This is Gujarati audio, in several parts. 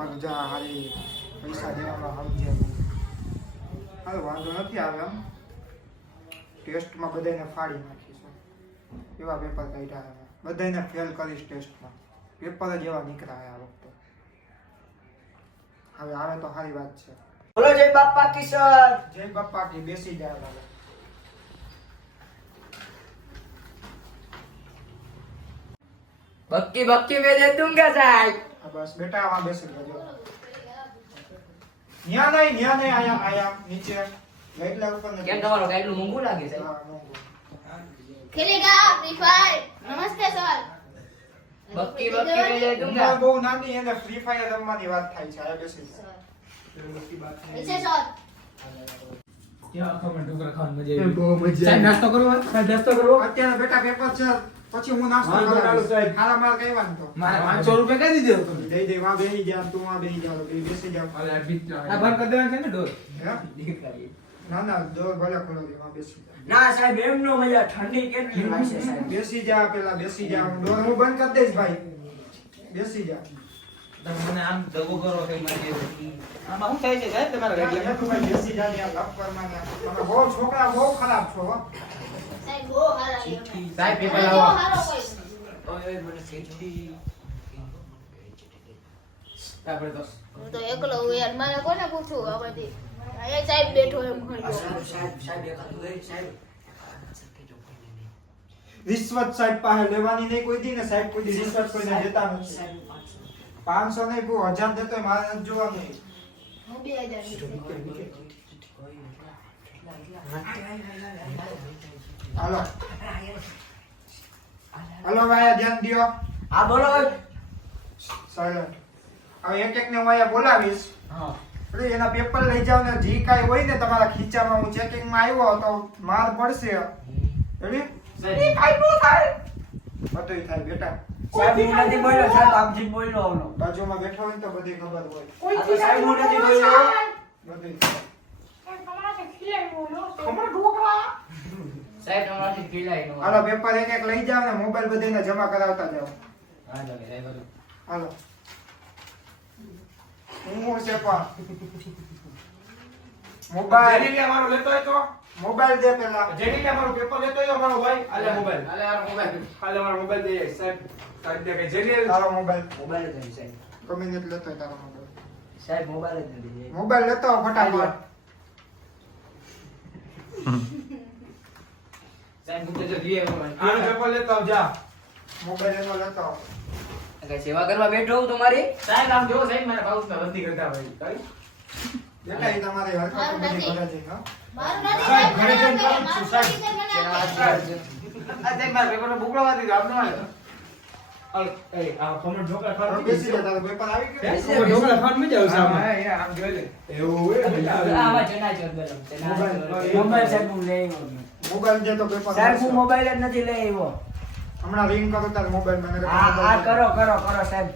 પેપર જા હારી પૈસા દેવામાં સમજ્યા હવે વાંધો નથી આવે આમ ટેસ્ટમાં બધાને ફાડી નાખીશું એવા પેપર કાઢ્યા હવે બધાને ફેલ કરીશ ટેસ્ટમાં પેપર જ એવા નીકળ્યા આ વખતે હવે આવે તો સારી વાત છે બોલો જય બાપા કી સર જય બાપા કી બેસી જાય હવે બક્કી બક્કી મેં દે દૂંગા સાહેબ બસ બેટા વहां બેસી જજો ન્યા નહીં આયા નીચે લાઈટલા ઉપર ને કેમ તમારો ગાઈડલું મોંઘું લાગે છે હા મોંઘું खेलेगा फ्री फायर नमस्ते सर બક્કી બક્કી મેં દે દૂંગા બહુ નાની એને ફ્રી ફાયર રમવાની વાત થાય છે આ બેસી જાય ऐसे सर क्या खबर ढोकरा खान मजे બહુ મજા साहब नाश्ता करो साहब नाश्ता करो અત્યારે બેટા પેપર છે પછી હું નાસ્તો વાંધો ના લો કરાવીશ સાહેબ. ખાલા માલ કઈ વાંધો मारे 500 रुपए कह दीजिए तुम દઈ દે વાં બેહી જા તું વાં બેહી જા બેસી જા अरे अभी आ भर कर देना है ना डोर હે? ના ના દોર ભલે ખોલો દે વાં બેસી જા ના સાહેબ એમનો મજા ઠંડી કેટલી લાગશે સાહેબ બેસી જા પેલા બેસી જા હું ડોર હું બંધ કરી દઈશ ભાઈ બેસી જા તમે મને આમ દગો કરો કઈ મારી આમાં શું થાય છે સાહેબ તમારા ગાડી તું ભાઈ બેસી જા ત્યાં લપ કરવાને તમે બહુ છોકરા બહુ ખરાબ છો હો. साहब वो हारा સાહેબ પેપર वो લાવો हारा कोई ઓય મને સેઠી તાપરે તો હું તો એકલો હું યાર મારે કોને પૂછું આ બધી અહીંયા સાહેબ બેઠો એમ ખણ્યો સાહેબ સાહેબ સાહેબ એકાદું એ સાહેબ રિશ્વત સાહેબ પાસે લેવાની નહીં કોઈ દી ને સાહેબ કોઈ દી રિશ્વત કોઈને દેતા નથી સાહેબ 500 નહીં બહુ 1000 દેતો હોય મારે નથી જોવાનું હું 2000 હાલો હાલો ભાઈ ધ્યાન દ્યો હા બોલો સાયલેન્ટ હવે એક એક ને હું અહીંયા બોલાવીશ હા એટલે એના પેપર લઈ જાવ ને જે કાંઈ હોય ને તમારા ખીચામાં હું ચેકિંગમાં આવ્યો તો માર પડશે રેડી સાહેબ બધુંય થાય બેટા સાહેબ હું નથી બોલ્યો સાહેબ આપજી બોલ્યો આવનો બાજુમાં બેઠો હોય ને તો બધી ખબર હોય આ તો સાહેબ હું નથી બોલ્યો બધુંય સાહેબ તમારાથી પીલાય નો હાલો પેપર એક એક લઈ જાવ ને મોબાઈલ બધાને જમા કરાવતા જાવ હા ચાલે સાહેબ હાલો હું છે પણ મોબાઈલ જેની અમારો લેતો હોય તો મોબાઈલ દે પેલા જેની અમારો પેપર લેતો હોય અમારો ભાઈ આલે મોબાઈલ આલે આ મોબાઈલ આલે અમારો મોબાઈલ દે સાહેબ સાહેબ દે કે જેની તારો મોબાઈલ મોબાઈલ જ નથી સાહેબ કમ્યુનિટ લેતો હોય તારો મોબાઈલ સાહેબ મોબાઈલ જ નથી મોબાઈલ લેતો આવ ફટાફટ સાહેબ મુકે જો લીએ આ પેપર લેતો આવ જા મોબાઈલ એનો લેતો આવ કઈ સેવા કરવા બેઠો હું તમારી સાહેબ આમ જો સાહેબ મારા બાઉસમાં બંધી કરતા હોય કઈ બેટા એ તમારી હરકતો બધી કરે છે હા મારું નથી સાહેબ, ઘરે સાહેબ જઈને મારું કામ નથી છું, મારું સાહેબ. નથી આ સાહેબ મારા પેપરનો બુકડો વાતી દો આપનો આવે એ આ ખમણ ઢોકળા હવે ખાવા બેસી જા તારો પેપર આવી ગયો ખમણ ઢોકળા ખાવા મજા આવશે આમાં હા આમ જોઈ લે એવું હોય આમાં ચના ચોર ગરમ મોબાઈલ સાહેબ હું લઈ આવ્યો મોબાઈલ દે તો પેપર સાહેબ હું મળશે. મોબાઈલ જ નથી લઈ આવ્યો હમણાં રિંગ કરો તાર મોબાઈલ મને આ કરો કરો કરો સાહેબ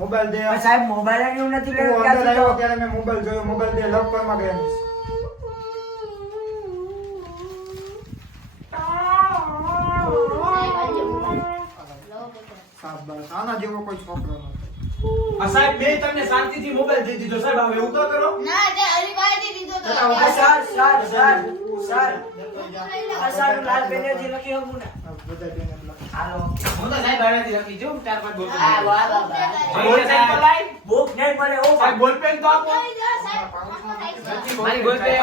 મોબાઈલ દે પણ સાહેબ મોબાઈલ જ હું નથી લઈ હું અંદર આવ્યો આવ્યો ત્યારે મેં મોબાઈલ જોયો મોબાઈલ દે લવ કોલમાં ગયા છે. સાહેબ આજે મોબાઈલ લો પેપર શાબાશ. આના જેવો કોઈ છોકરો નથી આ સાહેબ બે તમને શાંતિથી મોબાઈલ દઈ દીધો સાહેબ હવે એવું તો કરો ના તે હરીભાઈ દીધો તો આ સર સર સર દેતો જા. આ સર લાલ પેનેથી લખી શકું ને આ બધા બેન એટલા. હાલો હું તો સાહેબ આડાથી લખી જો 4-5 બોલ આ વાહ વાહ સાહેબ તો લાઈ બુક નહીં મળે ઓ સાહેબ બોલ પેન તો આપો સાહેબ મારી બોલ પેન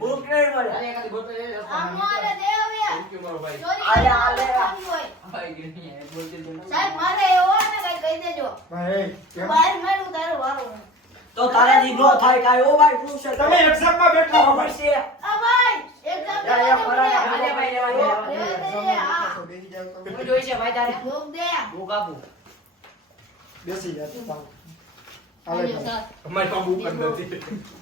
બુક નહીં મળે એકાદી બોલ પેન અમારે દેવ્યા થેન્ક યુ મારો ભાઈ ચોરી આલે, કરીને આલે. ખાવી હોય. ભાઈ ગઈ બોલતે તો સાહેબ મારે એવો ને કઈ કહી દેજો ભાઈ કેમ? બહાર મારું તારો વારો તો તારાથી નો થાય કાઈ ઓ ભાઈ શું છે તમે એક્ઝામમાં બેઠા હો ભાઈ. છે આ ભાઈ એકદમ યા, ફરાયા, આલે ભાઈ, લેવા દે, લેવા દે. તો બેસી જાવ તો. શું જોઈ છે ભાઈ તારે ભોગ દે બુક આપું બેસી જા તો ભાવ. હાલે આલ્યો ભાઈ. સર અમારી પાસે બુક જ નથી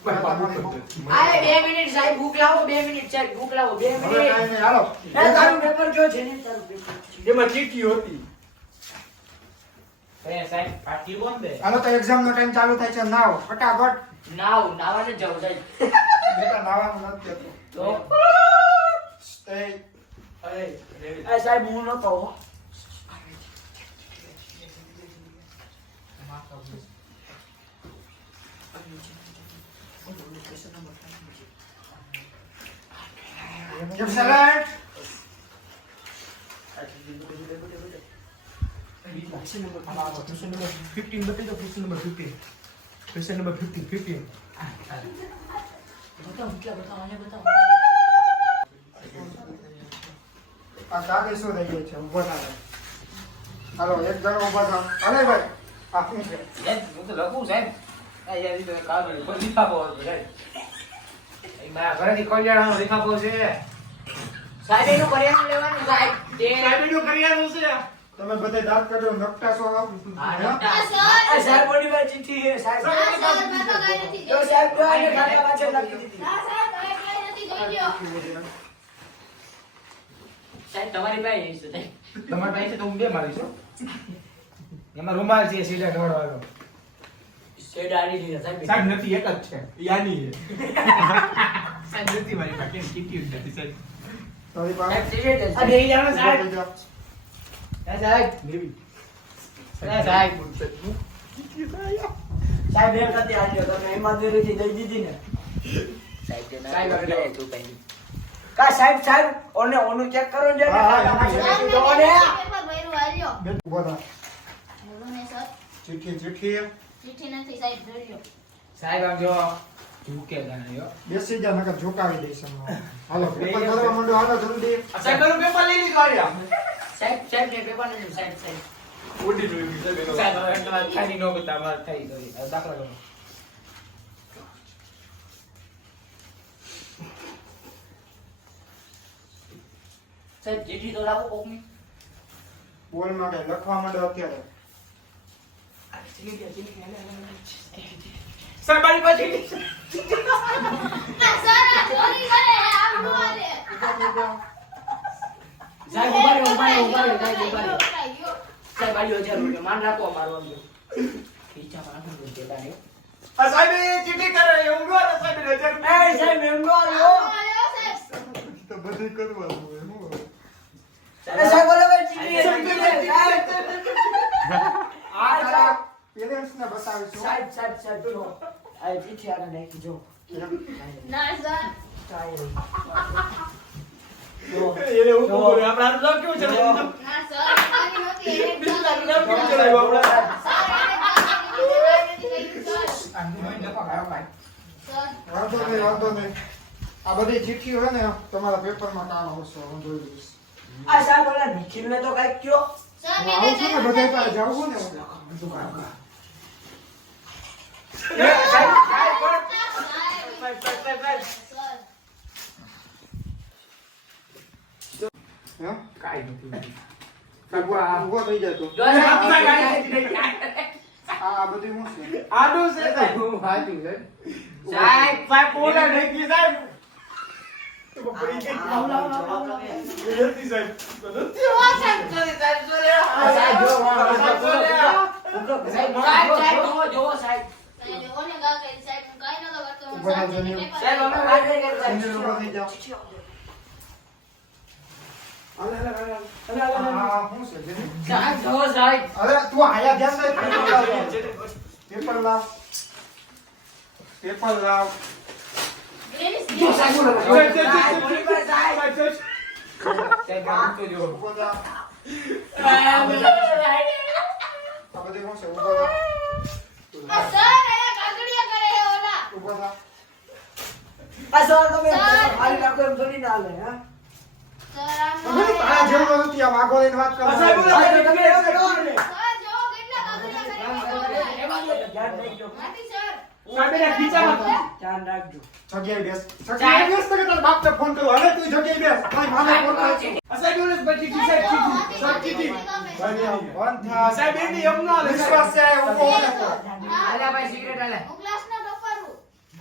મારી પાસે બુક જ નથી આલે 2 મિનિટ સાહેબ બુક લાવો 2 મિનિટ સાહેબ બુક લાવો 2 હવે મિનિટ કાંઈ નહીં, હાલો ના તારું પેપર જો છે ને તારું પેપર એમાં ચીઠી હતી એ સાહેબ પાટી કોણ દે હાલો તો એક્ઝામ નો ટાઈમ ચાલુ થાય છે નાવ ફટાફટ નાવાને જાવ સાહેબ બેટા નાવાનું નથી જતું. તો એ અરે રેવી આ સાહેબ હું નતો હો. કેમ સેલેક્ટ આ કાકે શું થઈ ગયું છે ઊભો થાય હાલો એક જણો ઊભો થાવ હાલે ભાઈ આ શું છે હું તો લખું સાહેબ આ યાર તો કાગળ પર લીખાપો હતો સાહેબ એ મારા ઘરેથી કલ્યાણનો લીખાપો છે સાહેબ એનું કરિયાણું લેવાનું સાહેબ સાહેબ એનું કરિયાણું છે. તમે બધે દાંત કાઢો નકટા છો આવ સાહેબ બોડી પર ચિઠ્ઠી છે સાહેબ જો સાહેબ તો આને ખાતા પાછળ લખી દીધી સાહેબ તમારી પાસે છે સાહેબ તમારી પાસે તો હું બે મારી છું. એમાં રૂમાલ છે સીધા ઢોળવાનો. શેડ આડી દીધા સાહેબ સાહેબ નથી એક જ છે. યાની છે. સાહેબ નથી મારી પાસે કેમ કીધી નથી સાહેબ. તારી સાહેબ પાસે સિગરેટ આ દેઈ જાણો સાહેબ ઊભો થઈ જાઓ. સાહેબ લેવી. સાહેબ સાહેબ એમ કદી આલ્યો તમે ઈમાનદારીથી દઈ દીધી ને સાહેબ આગળ તું કઈ કા સાહેબ સાહેબ ઓને ચેક કરો ને હા, હા, જો ઓને પેપર ભર્યું હાલ્યો ઊભો થા બોલો ને સર ચિઠ્ઠી ચિઠ્ઠી નથી સાહેબ જોઈ સાહેબ આમ જો ઝૂકે ગણાયો બેસી જા નકર ઝુકાવી દઈશ હમણાં. હાલો પેપર ભરવા માંડો હાલો જલ્દી સાહેબ મારું પેપર લઈ લીધું આર્યા. સાહેબ ને પેપર નથી સાહેબ ઉડી જોઈ સાહેબ એનો. સાહેબ હવે તમારે ખાલી નો બતા માર થઈ ગઈ હવે દાખલા કરો સાહેબ ચીઠી તો લાવો કોકની બોલ માં કઈ લખવા માંડો અત્યારે સાહેબ મારી પાસે આ સર આ ચોરી કરે આમ નો હાલે સાહેબ ઉભા રહો સાહેબ ઉભા રહો સાહેબ આલ્યો 1000 રૂપિયા માન રાખો મારો આમ ખીચામાં રાખો દેતા ને આ સાહેબ એ ચીઠી કરે એવું નો આવે સાહેબ 1000 એ સાહેબ એમ નો આલ્યો તો બધું કરવાનું હોય હું સાહેબ બોલો ભાઈ ચીઠી સાહેબ આ તારા પેરેન્ટ્સ ને બતાવીશું સાહેબ જો આ ચીઠી આને નાખી જો ના સર જો એને હું બોલું આપણા નામ કેવું છે ના સર મારી નહોતી એક બીજું સર નામ કેવું છે આપણા વાંધો નહીં આ બધી ચિઠ્ઠી હોય ને તમારા પેપરમાં કામ આવશે હું જોઈ લઈશ આ સાહેબ બોલા નિખિલને તો કઈ કયો સર હું આવું છું ને બધા પાસે જાઉં ને હું હે કાઈ નથી. ઊભો થઈ જાય તો જો આ બધી હું છે આડું છે સાહેબ. હું વાંચ્યું છે. સાહેબ બોલે નહીં સાહેબ. તો પડી ગઈ. નથી સાહેબ. નથી. સાહેબ જો સાહેબ ઓને ગા કરી સાહેબ હું કાઈ નતો કરતો હું ઉભા રહો, સાહેબ જમીન. સાહેબ અમે વાત નહીં કરી તમે સાહેબ ઊભા થઈ જાઓ અલે આ શું છે જેની? સાહેબ જો સાહેબ અરે તું આયા ધ્યાન દે પેપર લાવ પેપર લાવ જો સાહેબ બોલો સાહેબ, સાહેબ, સાહેબ બોલી પર સાહેબ સાહેબ આ તો જો. ઊભો થા સાહેબ આ બધી હું છે ઊભો થા આ સર એ કાગડિયા કરે હે ઓલા ઊભો થા આ સર તમે સાહેબ. હાલી નાખો એમ થોડી ના લે હા સર આમ નો તમે હાલે. આ જેવો નથી આ માગો લઈને વાત કરો સાહેબ, બોલો. તમે એમ કરો ને સર જો કેટલા કાગડિયા કરે હે ઓલા એમાં ધ્યાન રાખજો નથી સર સાહેબ એના ખીચામાં ધ્યાન રાખજો જગ્યાએ બેસ જગ્યાએ બેસ તો કે તારા બાપને ફોન કરું હાલે તું જગ્યાએ બેસ તારી માને ફોન કરું છું આ સાહેબ બોલે પછી કી સાહેબ કીધી. સાહેબ કીધી. બંધ થા સાહેબ એની એમ ના લે વિશ્વાસ છે ઊભો હો ને તો. આલા ભાઈ સિગરેટ આલે હું ક્લાસનો ટોપર હું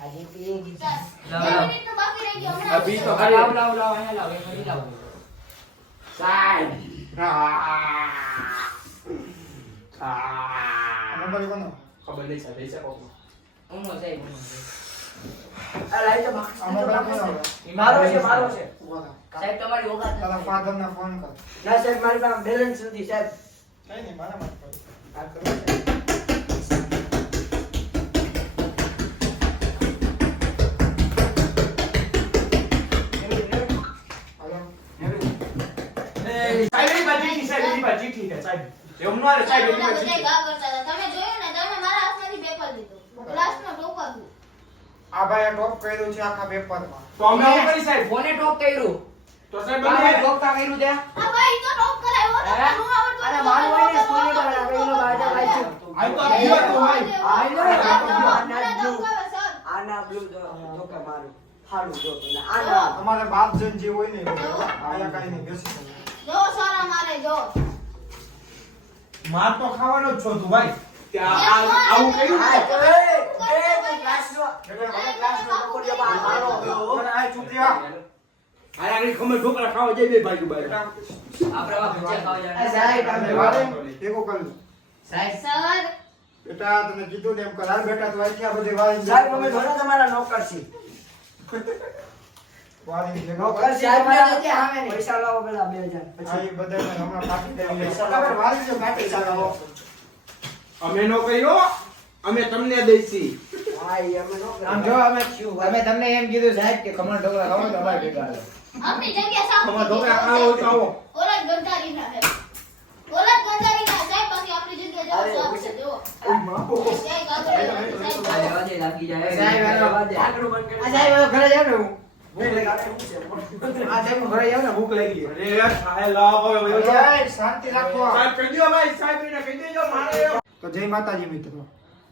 આજે તે ગીત સર 2 મિનિટનું બાકી રહી ગયું આ બી તો હમણાં લાવ અહીંયા લાવ એક મિનિટ લાવ સાહેબ આ નંબર કોનો ખબર નહીં સાહેબ એ સાહેબ ઉમો સાહેબ આ લાઈ તો આ મોબાઈલ કોનો હવે? મારો છે ઊભો થા સાહેબ તમારી ઓકાત તારા નથી. ફાધર ને ફોન કર ના સાહેબ મારી પાસે બેલેન્સ નથી સાહેબ નહીં નહીં મારા માટે કર આ કરો સાહેબ. કે સાહેબ એમ ન આવે સાહેબ બધા એટલે બધાય ગા કરતા હતા. તમે જોયું ને, તમે મારા હાથમાંથી પેપર લીધું. ક્લાસનો ટોપ હતું. આ ભાઈએ ટોપ કર્યું છે આખા પેપરમાં. તો અમે શું કરી સાહેબ કોને ટોપ કર્યું? તો સાહેબ કાં અમે ટોપ કાં કર્યું ત્યાં? આ ભાઈ તો ટોપ કરાયો. હે? અરે મારું હોય ને સ્કૂલની બહાર આવેલો બાજા ભાઈ છે. આ તો ગયો તો ભાઈ આઈ લો. આના બ્લુ જો કે મારું હાડું જો અને આના અમારે બાપ જન જે હોય ને આયા કાઈ નહીં બેસી જાય. જો સારા મારે જો. માર તો ખાવાનો જ છો તું ભાઈ ત્યાં આવું કર્યું આ ને? તો એ ક્લાસનો ક્લાસનો પકોડિયો બહાર મારો ગયો અને આ ચૂપ રહ્યા. આ આગળ ખમણ ઢોકળા ખાવા જઈ બે ભાઈ બાઈ બેટા, આપણે આવા ભજીયા ખાવા આ જવાના. સાહેબ તમે વાળે ભેગું કરી લો. સાહેબ સર બેટા તને કીધું ને એમ કર. હાલ બેટા તું આખી આ બધી વાળી સાહેબ અમે ઘણા તમારા નોકર છીએ વાળી ભેગું નોકર કર. સાહેબ મારા આવે ને પૈસા લાવો પેલા 2000 આ પછી ઈ બધાને હમણાં પાકી દેવી છે. તમે વાળી જો કાઢી સારા. અમે નો કર્યો અમે તમને દઈશી હા ઈ અમે નોકર આમ જો અમે તમને એમ કીધું સાહેબ કે ખમણ ઢોકળા ખાવા તો અમારે ભેગા હાલો. આપણી જગ્યા સાફ ખમણ ઢોકળા ખાવા હોય તો આવો ઓલા જ ગંધારીના હે. ઓલા જ ગંધારીના સાહેબ બાકી આપણી જગ્યા અરે, જો સાફ છે જો. સાહેબ આગળ સાહેબ લાગી જાય. સાહેબ સાહેબ આકડું બંધ કરી આ સાહેબ હવે ઘરે જાવ ને હું. ભૂખ લાગે શું છે આ સાહેબ હું ઘરે જાવ ને ભૂખ લાગી ગઈ. અરે ખાય લાવો હવે ઓય, શાંતિ રાખો. સાહેબ કહી દો ભાઈ સાહેબ એને કહી દેજો મારે તો જય માતાજી મિત્રો.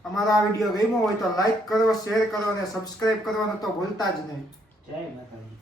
અમારો આ વિડીયો ગમ્યો હોય તો લાઈક કરો, શેર કરો અને સબસ્ક્રાઇબ કરવાનું તો ભૂલતા જ નહીં. જય માતાજી